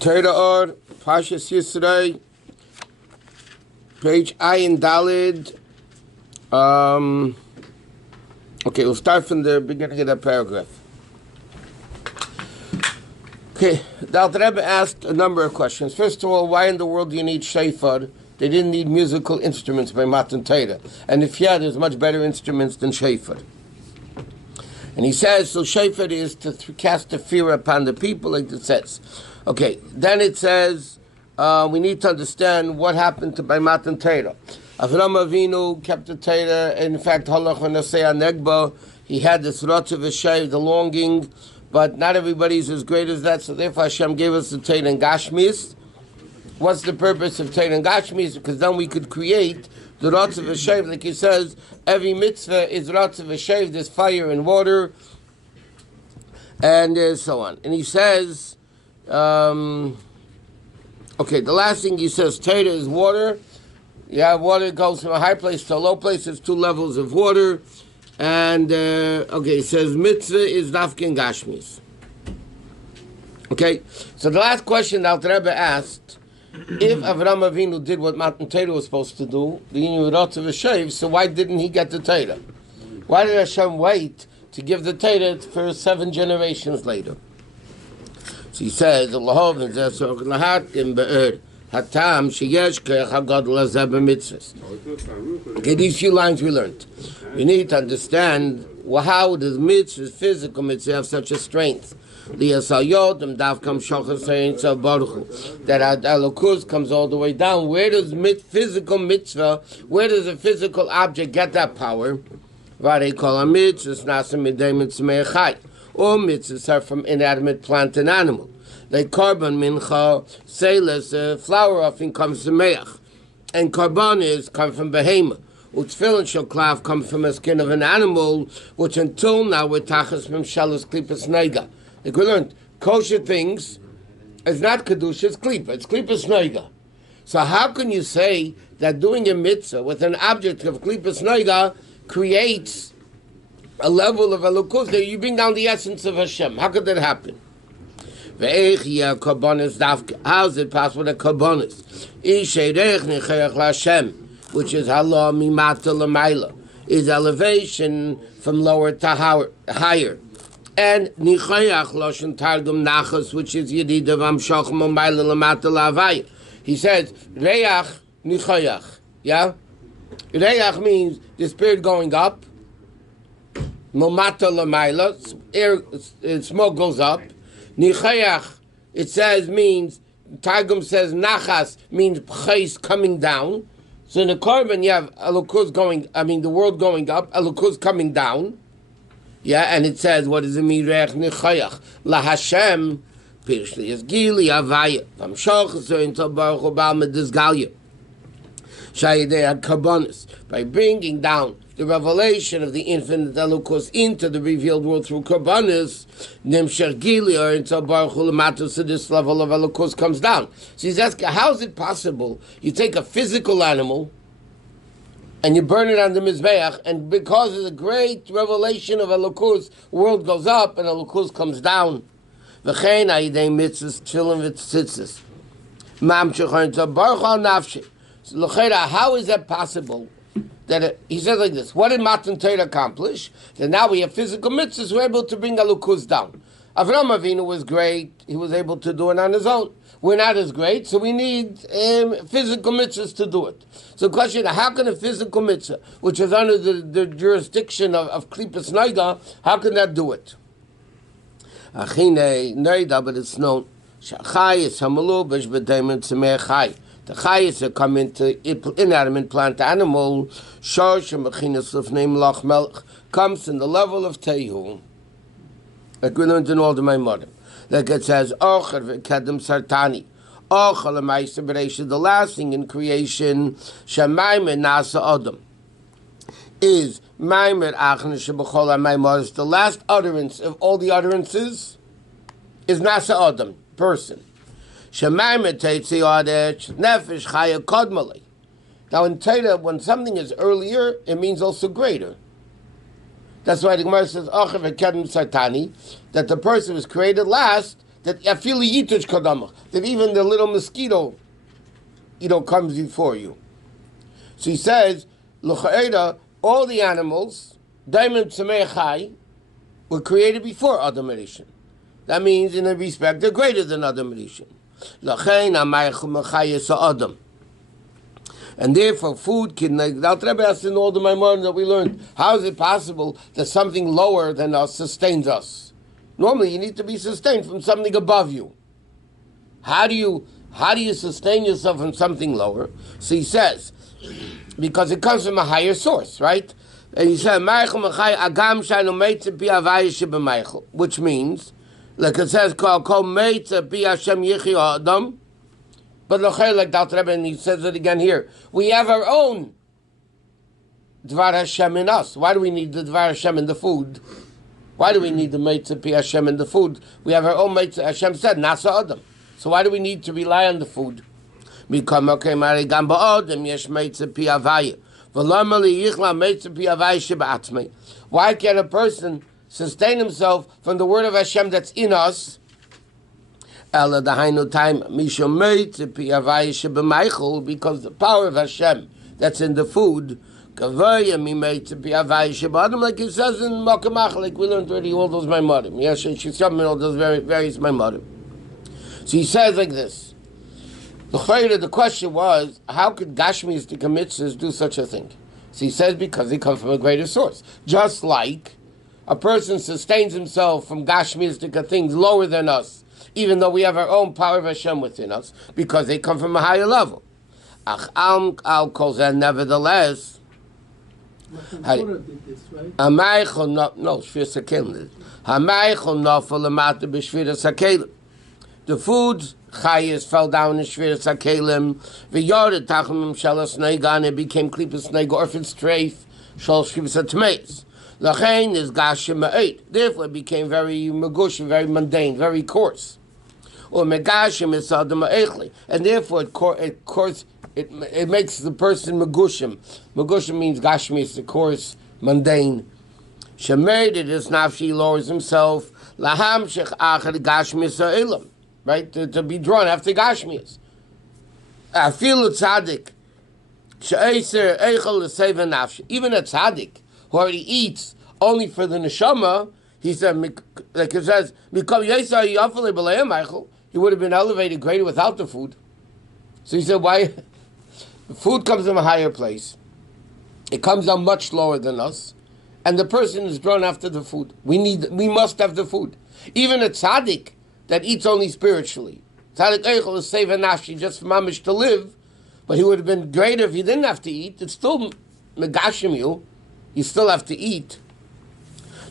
Torah Or Parashat Yitro, page Ayin Dalid. Okay, we'll start from the beginning of that paragraph. Okay, the Rebbe asked a number of questions. First of all, why in the world do you need shofar? They didn't need musical instruments by Matan Torah. And if yeah, there's much better instruments than shofar. And he says, so shofar is to cast a fear upon the people, like it says. Okay, then it says, we need to understand what happened to by Matan Torah. Avram Avinu kept the Torah. In fact, Halach v'Nasei Negba, he had this Rotz of the longing, but not everybody's as great as that, so therefore Hashem gave us the Torah and Gashmis. What's the purpose of Torah and Gashmis? Because then we could create the Rotz of Hashem, like he says, every mitzvah is Rotz of Hashem, there's fire and water, and so on. And he says, okay, the last thing he says, Torah is water. Yeah, water goes from a high place to a low place, there's 2 levels of water. And, okay, it says mitzvah is dafkin gashmis. Okay, so the last question that Rebbe asked, if Avram Avinu did what Matan Torah was supposed to do, the Rotz of Hashem, so why didn't he get the Torah? Why did Hashem wait to give the Torah for 7 generations later? So he says, okay, these few lines we learned. You need to understand how does mitzvahs, physical mitzvahs, have such a strength. That Elokus comes all the way down. Where does physical mitzvah, where does a physical object get that power? All mitzvahs are from inanimate plant and animal. Like carbon, mincha, seles, flower offering comes from meach. And carbonis come from behemoth. Utfilin shoklav come from a skin of an animal, which until now we're tachas from shalos klipas neiga. Like we learned, kosher things is not kedusha, it's klipa. It's klipas neiga. So how can you say that doing a mitzvah with an object of klipas neiga creates a level of elukus that you bring down the essence of Hashem? How could that happen? How is it possible that karbonis which is halah mimata l'mayla, is elevation from lower to higher, and nichayach loshen targum nachas, which is yedid of amshach m'mayla l'mata l'avaya. He says reach nichayach. Yeah, reach means the spirit going up. M'mata l'mayla, air, smoke goes up. Nichayach, it says, means, Targum says, nachas means pchais coming down. So in the carbon, you have Elokus the world going up, Elokus coming down. Yeah, and it says, what does it mean? Reich nichayach. La Hashem, pirshli is gili avaya. Vam shoch zoin to baruch obal medizgalya. Shayidei ad karbonis. By bringing down the revelation of the infinite Elokus into the revealed world through Karbanis, Nimshach Gili, or until Baruch Hu L'mato, so this level of Elokus comes down. So he's asking, how is it possible you take a physical animal and you burn it on the Mizbeach, and because of the great revelation of Elokus, the world goes up and Elokus comes down? V'chein ha'idei mitzvahs, tefillin v'tzitzis. Mamshech until Baruch Hu Nafshi. So l'cheira, how is that possible? That he says like this: what did Matan Torah accomplish? That now we have physical mitzvahs, we're able to bring Elokus down. Avram Avinu was great; he was able to do it on his own. We're not as great, so we need physical mitzvahs to do it. So the question: how can a physical mitzvah, which is under the jurisdiction of klipas neiga, how can that do it? Achine neida, but it's known. Shachai is hamalu b'shbedayim tzemei chai. The chayes that come into inanimate plant animal, shosh and mechinas lefnei melach melech, comes in the level of tehu. Like we learned in all the Maamarim. Like it says, ochar v'kedem sartani. Ochar l'maisa b'reisha, the last thing in creation, shamayim nasa adam, is maimer achne shebechol ha'maimos. The last utterance of all the utterances is nasa adam, person. Now in Torah, when something is earlier, it means also greater. That's why the Gemara says, that the person was created last, that that even the little mosquito, comes before you. So he says, all the animals, were created before Adam Rishon. That means, in a respect, they're greater than Adam Rishon. And therefore, food can. Now, Rebbe asked in all the Maamarim that we learned, how is it possible that something lower than us sustains us? Normally, you need to be sustained from something above you. How do you sustain yourself from something lower? So he says, because it comes from a higher source, right? And he said, which means, like it says, but like Dr. Rebbe, and he says it again here, we have our own Dvar Hashem in us. Why do we need the Dvar Hashem in the food? Why do we need the Meitzah Pi Hashem in the food? We have our own Meitzah. Hashem said, Nasa Adam. So why do we need to rely on the food? Why can a person sustain himself from the word of Hashem that's in us? Because the power of Hashem that's in the food, like it says in Makamach, like we learned already, all those Maamarim. Yes, Shusterman, all those various Maamarim. So he says like this. The question was, how could Gashmistic mitzvahs do such a thing? So he says, because they come from a greater source. Just like a person sustains himself from Gashmistic things lower than us, even though we have our own power of Hashem within us, because they come from a higher level. Nevertheless, did this, right? The food Chayes fell down in Shviras HaKelim, v'yored tachum shalas neigan, it became klipas neig orphan strafe, shal shivas atmeis. Lachain is gashim ma'it. Therefore, it became very magushim, very mundane, very coarse. Or megashim is adam ma'echli, and therefore, it makes the person magushim. Magushim means gashmi, it's the coarse, mundane. Shemed, it is nafshi, lowers himself. Laham shech achad gashmi sa'ilam. Right, to be drawn after Gashmias. I feel a tzaddik. Even a tzaddik who already eats only for the neshama, he said, like it says, he would have been elevated greater without the food. So he said, why? The food comes from a higher place. It comes down much lower than us, and the person is drawn after the food. We must have the food. Even a tzaddik that eats only spiritually. Tzaddik Eichel is saving nafshi just for mamish to live, but he would have been greater if he didn't have to eat. It's still megashim you. You still have to eat.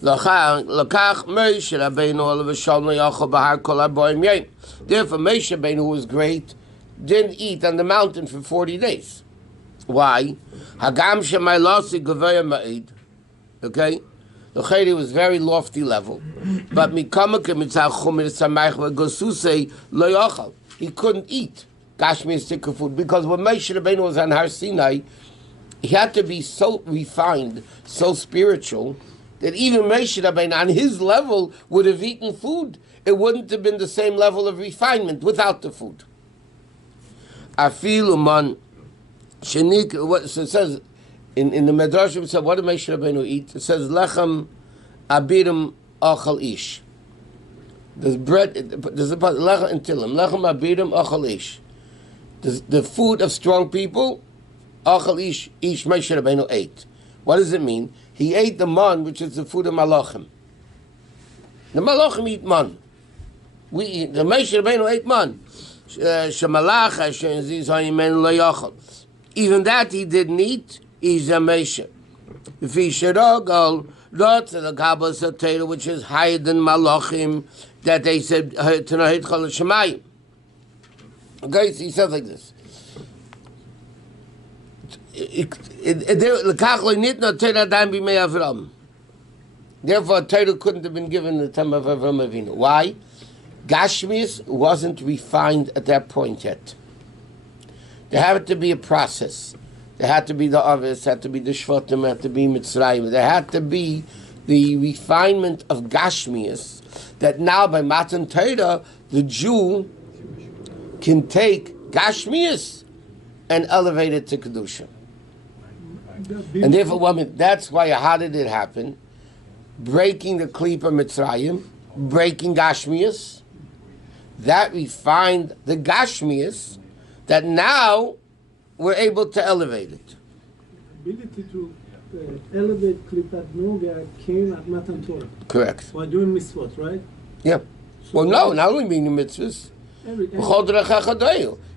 Therefore, Moshe Rabbeinu, who was great, didn't eat on the mountain for 40 days. Why? Okay? The Chayri was very lofty level, but he couldn't eat Gashmi food because when Moshe Rabbeinu was on Har Sinai, he had to be so refined, so spiritual, that even Moshe Rabbeinu on his level would have eaten food. It wouldn't have been the same level of refinement without the food. I feel so it says in the Medrashim, it says, what did Moshe Rabbeinu eat? It says, Lechem abirim achal ish. There's bread, there's a lechem and tilim. Lechem abirim achal ish. The food of strong people, achal ish Moshe Rabbeinu ate. What does it mean? He ate the man, which is the food of malachim. The malachim eat man. We eat, the Moshe Rabbeinu ate man. Even that he didn't eat. Is a Moshe. If he should go, not to the Kabbalistic Torah, which is higher than Malachim, that they said tonight Chol Shemayim. Okay, so he says like this. Therefore, Torah couldn't have been given the time of Avram Avinu. Why? Gashmius wasn't refined at that point yet. There had to be a process. There had to be the Avis, had to be the Shvatim, had to be Mitzrayim. There had to be the refinement of Gashmias, that now by Matan Torah, the Jew can take Gashmias and elevate it to Kedusha. And therefore, that's why, how did it happen? Breaking the Klipa Mitzrayim, breaking Gashmias, that refined the Gashmias, that now we're able to elevate it. Ability to elevate Klipat Noga came at Matan Torah. Correct. While doing mitzvot, right? Yeah. So Well, no, not only meaning mitzvahs. Every,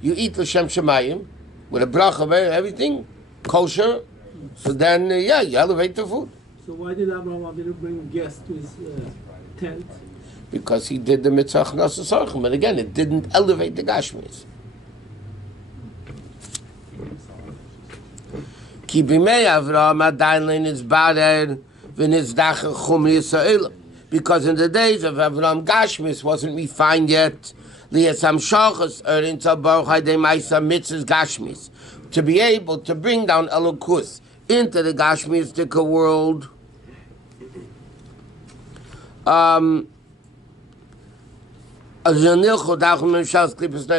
You eat L'Shem Shemayim with a bracha, everything, kosher. So then, you elevate the food. so why did Abraham Avinu bring guests to his tent? Because he did the mitzvah Chnas Sarchim. But again, it didn't elevate the Gashmis. Ki b'mei Avraham adayin le'nitzbarer v'nizdacher chum Yisrael. Because in the days of Avraham, Gashmis wasn't refined yet. Li'asam shachas erin tzabor chaydei ma'isa mitzvahs Gashmis. To be able to bring down Elokus into the Gashmistic world.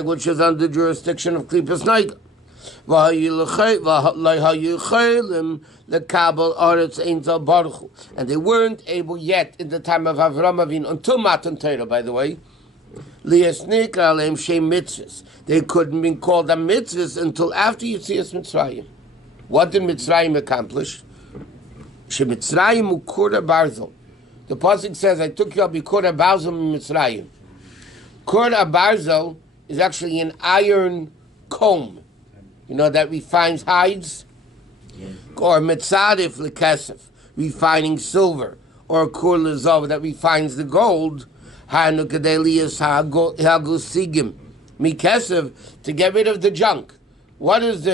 Which is under the jurisdiction of Klipas Neiga. And they weren't able yet in the time of Avram Avinu, until Matan Torah, by the way, they couldn't be called a mitzvahs until after Yetzias Mitzrayim. What did Mitzrayim accomplish? Shemitzrayim ukura barzel. The pasuk says, "I took you up ukura barzel in Mitzrayim." Kura barzel is actually an iron comb, that refines hides, or mitzadif lekesef, refining silver, or kur lezov, that refines the gold. Hanukadelias hagusigim mikesef, to get rid of the junk. What is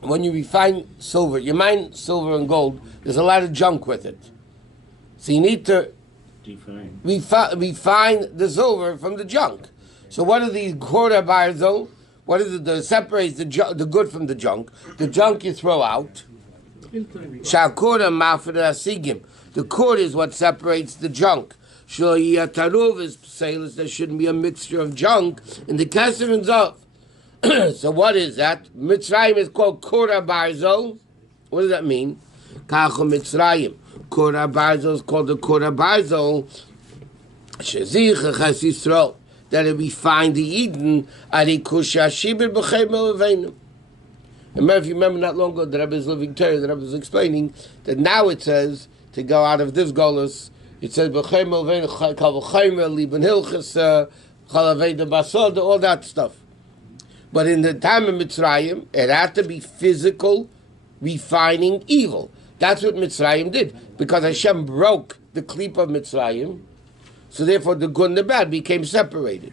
when you refine silver? You mine silver and gold. There's a lot of junk with it, so you need to refine the silver from the junk. So what are these kura barzel? What is it that separates the good from the junk? The junk you throw out. Shakura mafra sigim. The kud is what separates the junk. Shloiyataruv is sailors. There shouldn't be a mixture of junk in the kesef and zov. So what is that? Mitzrayim is called kura barzel. What does that mean? Kachu Mitzrayim. Kura barzel is called the kura barzel. Shezich Ches Yisrael. That we find the Eden Arikusha Shibir B'Chem Eleveinu. And if you remember not long ago, the Rabbi is living Torah. The Rabbi was explaining that now it says to go out of this golus. It says B'Chem Eleveinu Kal V'Chaymer Liban Hilchas Chalaveda Basod, all that stuff. But in the time of Mitzrayim, it had to be physical refining evil. That's what Mitzrayim did, because Hashem broke the klip of Mitzrayim. So therefore, the good and the bad became separated.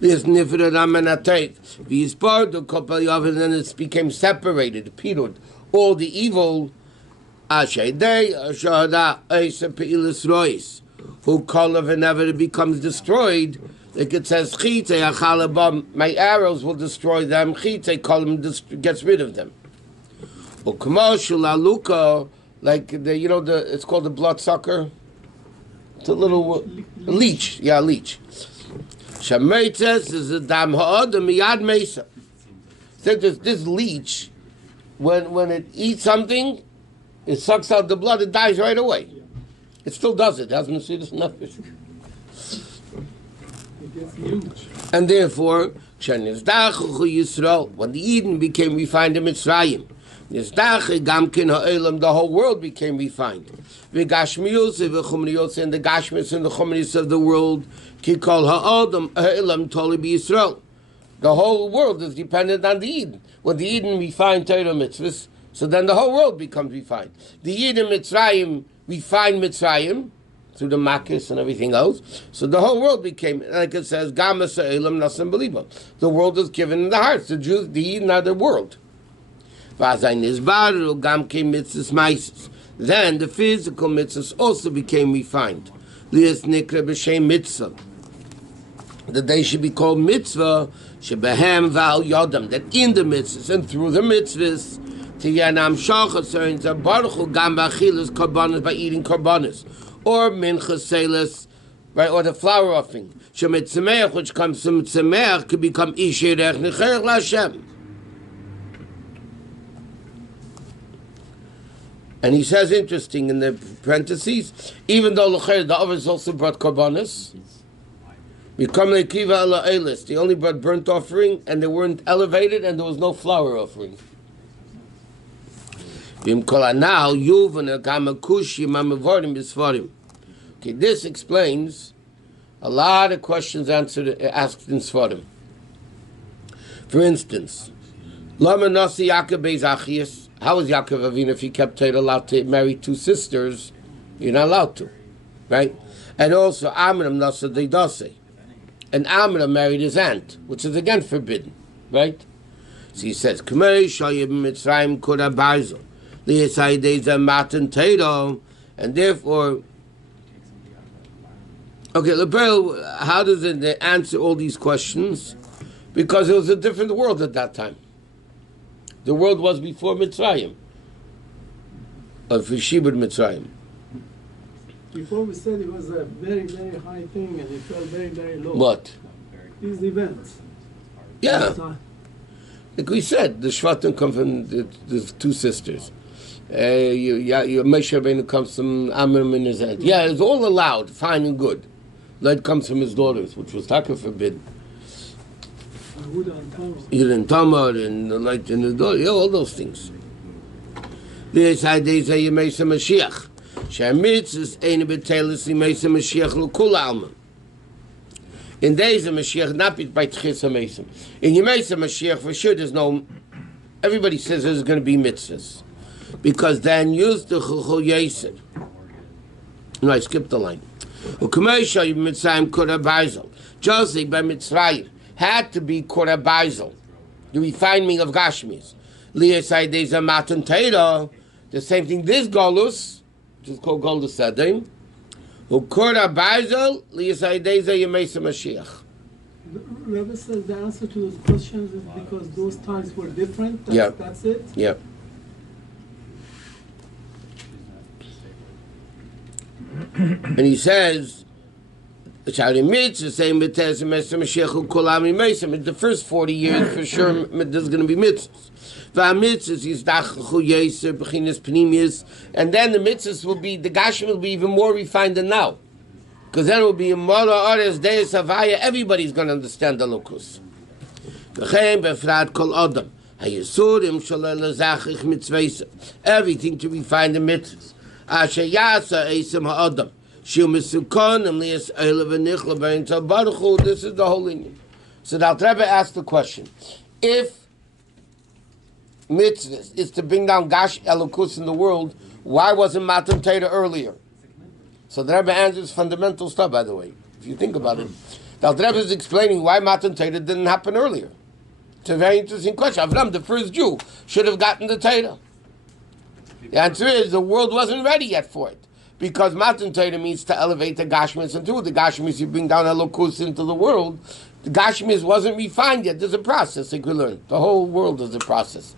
This nifra ramanatayt, these part of kopel yav, and then it became separated. Pirud, all the evil. Ashaydei ashada eisa peilis rois, who kolav whenever it becomes destroyed. Like it says, chite achalabam, my arrows will destroy them. Chite kolam gets rid of them. U'kmoshul aluka, like it's called the bloodsucker. It's a little leech. Yeah, leech. Shemaites is a dam ha'adam miyad mesa. So this leech, when it eats something, it sucks out the blood, it dies right away. It still does it. Hasn't seen this enough. It gets huge. And therefore, when the Eden became refined in Mitzrayim, the whole world became refined. And the Gashmius and the Gashmis and the Chumris of the world, the whole world is dependent on the Eden. When the Eden refined Torah mitzvahs, so then the whole world becomes refined. The Eden Mitzrayim refined Mitzrayim through the Makkis and everything else. So the whole world became, like it says, the world is given in the hearts. The Jews, the Eden are the world. Then the physical mitzvahs also became refined. That they should be called mitzvah, that in the mitzvahs and through the mitzvahs, Tiyanam shachas earns a baruchu gam b'achilas karbanos by eating karbanos, or minchas selis, right, or the flour offering. Shemet tzemeach, which comes from tzemeach, could become ishirech necherech l'Hashem. And he says, interesting in the parentheses, even though the others also brought karbanos, they only brought burnt offering, and they weren't elevated, and there was no flour offering. Okay, this explains a lot of questions asked in Sfarim. For instance, how was Yaakov Avinu if he kept allowed to marry two sisters? You're not allowed to, right? And also Amram Nasa Deidase. And Amram married his aunt, which is again forbidden, right? So he says, and therefore, okay, Lebel, how does it answer all these questions? Because it was a different world at that time. The world was before Mitzrayim, or for Shibud Mitzrayim. Before we said it was a very, very high thing, and it fell very, very low. What? These events. Yeah. Like we said, the Shvatim come from the two sisters. Moshe Rabbeinu comes from Amram and his aunt. Yeah, it's all allowed, fine and good. That comes from his daughters, which was taka forbidden. Yehuda and Tamar and the light and the daughter, yeah, all those things. This idea is you make some Mashiach. Shemitzvahs ain't betelis you make some Mashiach l'kul alma. In days of Mashiach, not by Tchis HaMesim. In Yemei Mashiach, for sure, there's no. Everybody says there's going to be mitzvahs, because then used the Chuchol Yosef. No, I skipped the line. U'kamesha Mitzrayim Korah Baisel. Joseph by Mitzrayim had to be Korah Baisel, the refinement of Gashmis. Liasai Deza Matan Teira, the same thing. This Golus, which is called Golus Sadim, Korah Baisel, Liasai Deza Yemesa Mashiach. Rabbi says the answer to those questions is because those times were different. That's it? Yeah. And he says, in the first 40 years, for sure, there's going to be mitzvahs. And then the mitzvahs will be, the Gashim will be even more refined than now. Because then it will be Mora Ores Deis Havaya, everybody's going to understand the Lukus. Everything to refine the mitzvahs. This is the whole lineage. So the Alter Rebbe asked the question: if mitzvah is to bring down Gash Elokus in the world, why wasn't Matan Torah earlier? So the Rebbe answers fundamental stuff, by the way. If you think about it, the Alter Rebbe is explaining why Matan Torah didn't happen earlier. It's a very interesting question. Avram, the first Jew, should have gotten the Torah. The answer is the world wasn't ready yet for it. Because Matan Torah means to elevate the Gashmis, and through the Gashmis you bring down Elokus into the world. The Gashmis wasn't refined yet. There's a process, like we learned. The whole world is a process.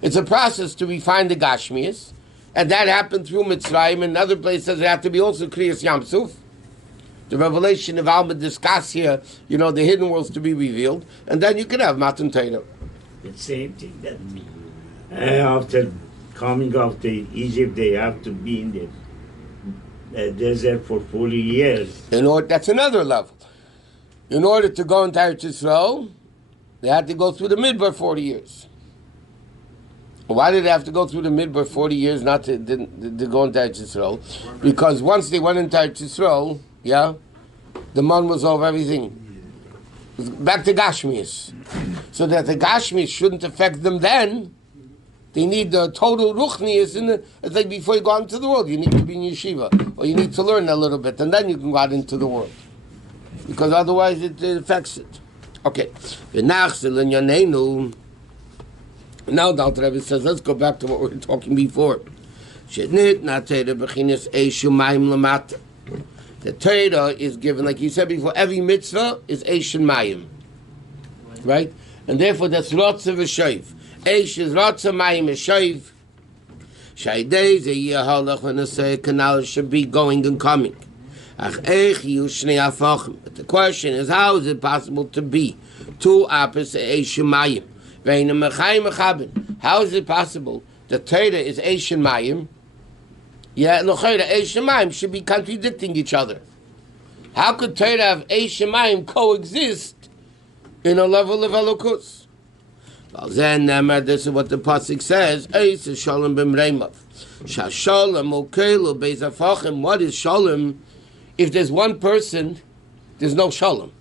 It's a process to refine the Gashmis, and that happened through Mitzrayim, and other places it had to be also Kriyas Yamsuf. The revelation of Alma discuss here, the hidden worlds to be revealed, and then you can have Matan Torah. The same thing that after coming out of Egypt, they have to be in the desert for 40 years. That's another level. In order to go into Eretz Yisrael, they had to go through the Midbar 40 years. Why did they have to go through the Midbar 40 years not to go into Eretz Yisrael? Because once they went into Eretz Yisrael, the man was over everything. Back to Gashmis. So that the Gashmis shouldn't affect them then. They need the total ruchnius in it. It's like before you go out into the world, you need to be in yeshiva, or you need to learn a little bit, and then you can go out into the world. Because otherwise it affects it. Okay. Now the Alter Rebbe says, let's go back to what we were talking before. The Torah is given, like you said before, every mitzvah is Eish and Mayim. Right? And therefore that's Rotzev V'Shoiv. Eish is rotza mayim is shayv. Shaydei ze yehalach when I say canal should be going and coming. Ach eich yu shnei afachim. But the question is, how is it possible to be two opposite eish mayim? Ve'ina mechayim mechaben. How is it possible that Torah is eish mayim? Yeah, l'chayra eish mayim should be contradicting each other. How could Torah have eish mayim coexist in a level of elokus? Well, then, this is what the pasuk says. Eis is shalom b'mreimav. Shashalom ukelu beizafachim. What is shalom? If there's one person, there's no shalom.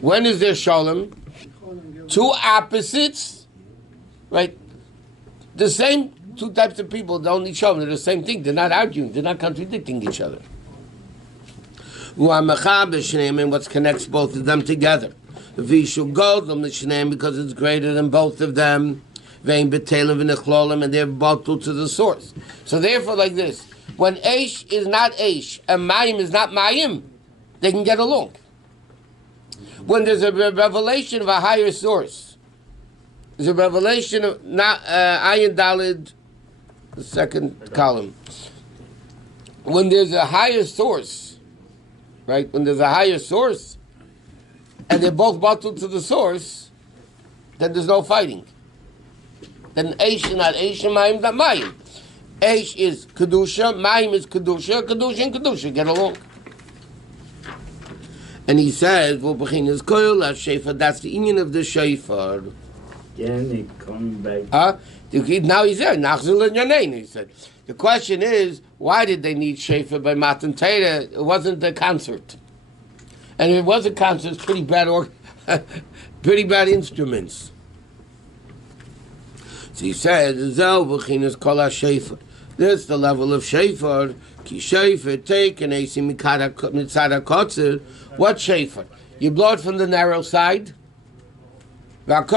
When is there shalom? Two opposites, right? The same two types of people don't need shalom. They're the same thing. They're not arguing. They're not contradicting each other. And what connects both of them together? Vishu Goldom L'Shneim, because it's greater than both of them. Vein B'Telim V'Nechlolim, and they're bottled to the source. So therefore, like this, when Eish is not Eish and Mayim is not Mayim, they can get along. When there's a revelation of a higher source, there's a revelation of not Ayin Dalid, the second column. When there's a higher source, right? When there's a higher source, and they're both bottled to the source, then there's no fighting. Then Eish is not Eish and Mayim is not Mayim. Eish is Kedusha, Mayim is Kedusha, Kedusha and Kedusha get along. And he says, well, Bechinas Koil HaShefar, that's the union of the Shofar. Then they come back. Now he's there, Nachzul and Yanein, he said. The question is, why did they need Shofar by Matan Torah? It wasn't a concert. And if it was a concert, it's pretty bad pretty bad instruments. So he said, Zel Bechinas Kol HaShefar. This is the level of Shofar. Ki Shofar taken Eisi Mitzad HaKotzer. What Shofar? You blow it from the narrow side. Right?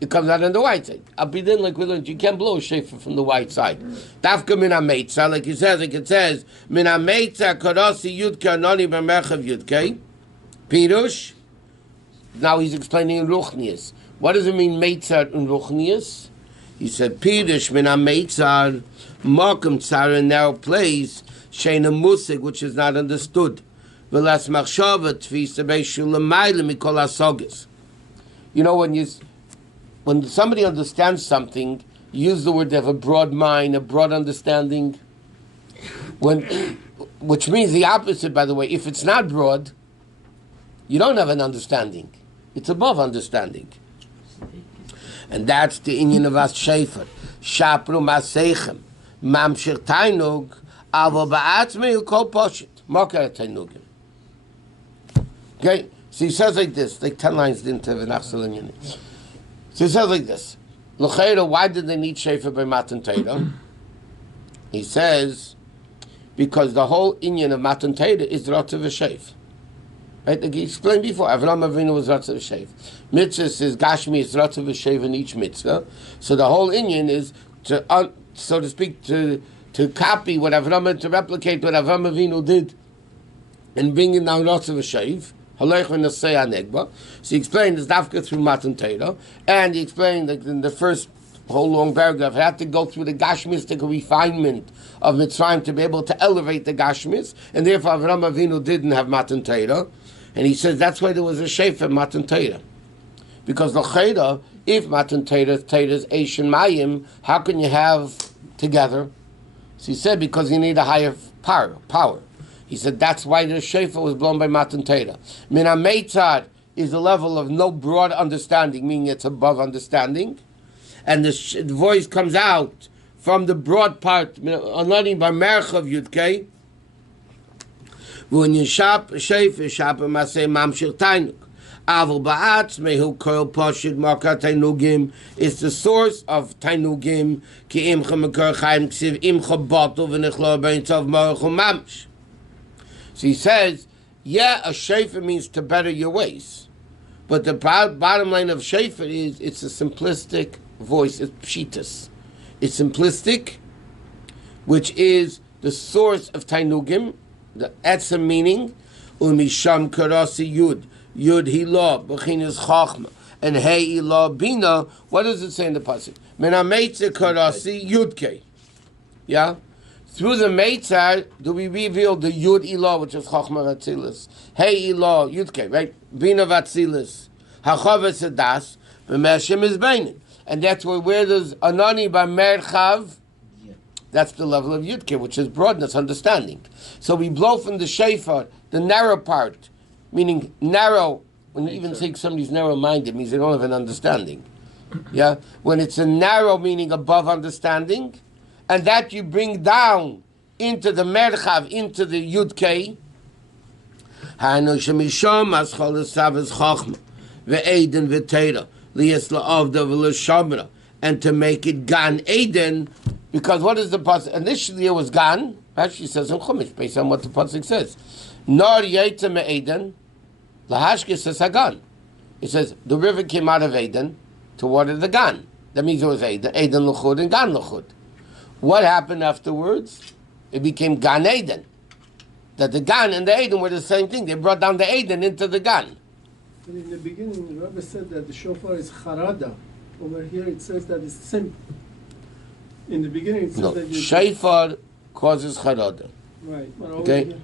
It comes out on the white side. Abidin, like we learned, you can't blow a shofar from the white side. Dafka min ha-meitza, like it says, min ha-meitza korasi yudke anoni b'merchav yudke. Pirush. Now he's explaining in Ruchnius. What does it mean, meitza in Ruchnius? He said, Pirush min ha-meitza mokum tzara, a narrow place, shein a musig, which is not understood. V'las machshava tfisa beishu l'mayla mikol ha-sogis. You know, when somebody understands something, you use the word they have a broad mind, a broad understanding. Which means the opposite, by the way. If it's not broad, you don't have an understanding. It's above understanding. And that's the inyan of As Shefar. Shapru Maseichem. Mamshir Tainug. Avo Ba'atzme Yukol Poshit. Mokar Tainugim. Okay? So he says like this. Like 10 lines didn't have an Achsel in Yanin. So he says like this. L'cheira, why did they need Shofar by Matan Torah? He says, because the whole inyan of Matan Torah is Rotzav V'Sheif. Right? Like he explained before, Avraham Avinu was Rotzav V'Sheif. Mitzvah is Gashmi is Rotzav V'Sheif in each mitzvah. So the whole inyan is to, so to speak, to copy what Avraham, to replicate what Avraham Avinu did, and bring it down Rotzav V'Sheif. So he explained this dafka through Matan Torah, and he explained that in the first whole long paragraph, he had to go through the Gashmistic refinement of Mitzrayim to be able to elevate the Gashmis, and therefore Avraham Avinu didn't have Matan Torah, and he says that's why there was a Shofar Matan Torah, because l'cheira, if Matan Torah is Eish and Mayim, how can you have together? So he said because you need a higher power. He said that's why the shofar was blown by Matan Torah. Min ha-meitzad is the level of no broad understanding, meaning it's above understanding, and the voice comes out from the broad part, only by merchav yudkei. When you shop shofar, shop a maseh mamshir tainuk. Aval ba'atz mehu kol poshid marka tainugim is the source of tainugim ki imcha mekor chaim ksiv imcha batul v'nechlo bein tov marach u'mamsh. So he says, yeah, a shofar means to better your ways. But the bottom line of shofar is it's a simplistic voice. It's pshitas. It's simplistic, which is the source of tainugim, the etzem meaning, umisham karasi yud, Yud Hilah, Bechinas Chachma, and Hey Ilah Bina. What does it say in the pasuk? Men HaMeitzah Karasi Yudke. Yeah? Through the Meitzah, do we reveal the Yud Ilah, which is Chachma Vatzilis. Hey Ilah, Yudke, right? Bina Vatzilis. Hachav Esadas, B'Meshem is Beinin. And that's where there's Anani B'Merchav. That's the level of Yudke, which is broadness, understanding. So we blow from the shofar, the narrow part, meaning narrow. When you even say somebody's narrow-minded, means they don't have an understanding. Yeah? When it's a narrow, meaning above understanding, and that you bring down into the merchav, into the Yudke, and to make it Gan Eden. Because what is the pasuk? Initially it was Gan. Actually says in Chumash, based on what the pasuk says. Nor Yetza Me'eden, Lahashke says Hagan. It says the river came out of Eden to water the Gan. That means it was Eden Luchud and Gan Luchud. What happened afterwards? It became Gan Eden. That the Gan and the Eden were the same thing. They brought down the Eden into the Gan. But in the beginning, the Rabbi said that the shofar is charada. Over here it says that it's simple. In the beginning, it says that shofar causes charada. Right. But Okay. Here,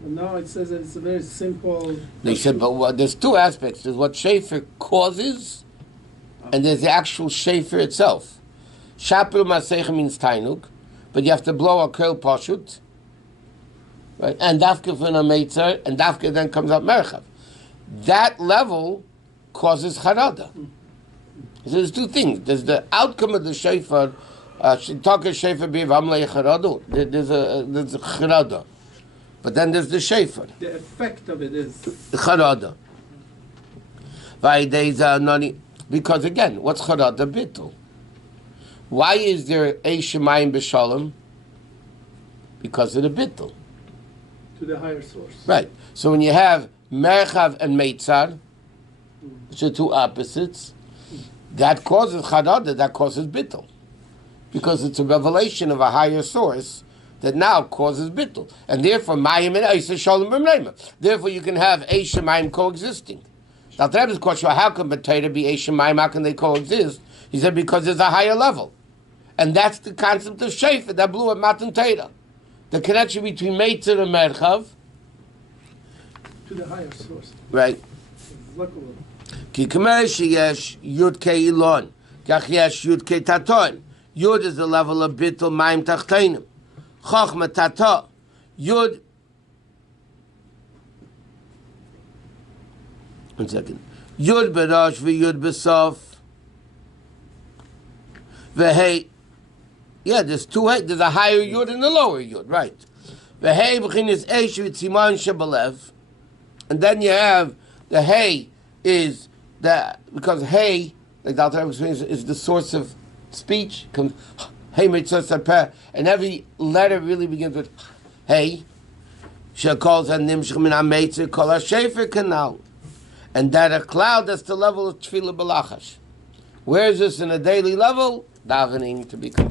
but now it says that it's a very simple. They said, but there's two aspects. There's what shofar causes, and there's the actual shofar itself. Shapru Masecha means tainuk, but you have to blow a curl pashut, right? And dafka from a meitzer, and dafka then comes out merchav. That level causes charada. So there's two things. There's the outcome of the shofar. Shitaka shofar b'vamlei charadu. There's a charada, but then there's the shofar. The effect of it is Charada. Because again, what's charada bittul? Why is there a shemayim b'shalom? Because of the bittul. to the higher source. Right. So when you have merchav and meitzar, which are two opposites, that causes charada, that causes bittul. Because it's a revelation of a higher source that now causes bittul. And therefore, mayim and eisa shalom b'mreima. Therefore, you can have eish and mayim coexisting. Now, the Rebbe's question, how can B'Torah be eish and mayim, how can they coexist? He said, because there's a higher level. And that's the concept of shofar that blew at Matan Torah. The connection between Meitzar and Merchav. To the higher source. Right. Ki kamer sheyesh Yud Kei Ilon, kach yesh Yud Kei Taton. Yud is the level of Bittul Mayim Tachtenim. Chochma Tata. Yud. 1 second. Yud B'Rosh v'Yud B'Sof. V'Hei. Yeah, there's two. There's a higher Yud and a lower Yud, right? V'Hei b'chinas Eish v'Tziman Shebelev. And then you have the Hey is that because Hey, like Dr. Rebbe explains, is the source of speech. Comes Hey Mitzvah Sapeh, and every letter really begins with Hey. She calls her Nimshach Min HaMeitzah Kol HaShefer Kanal, and that a cloud that's the level of Tefillah B'Lachash. Where is this in a daily level? Davening to become.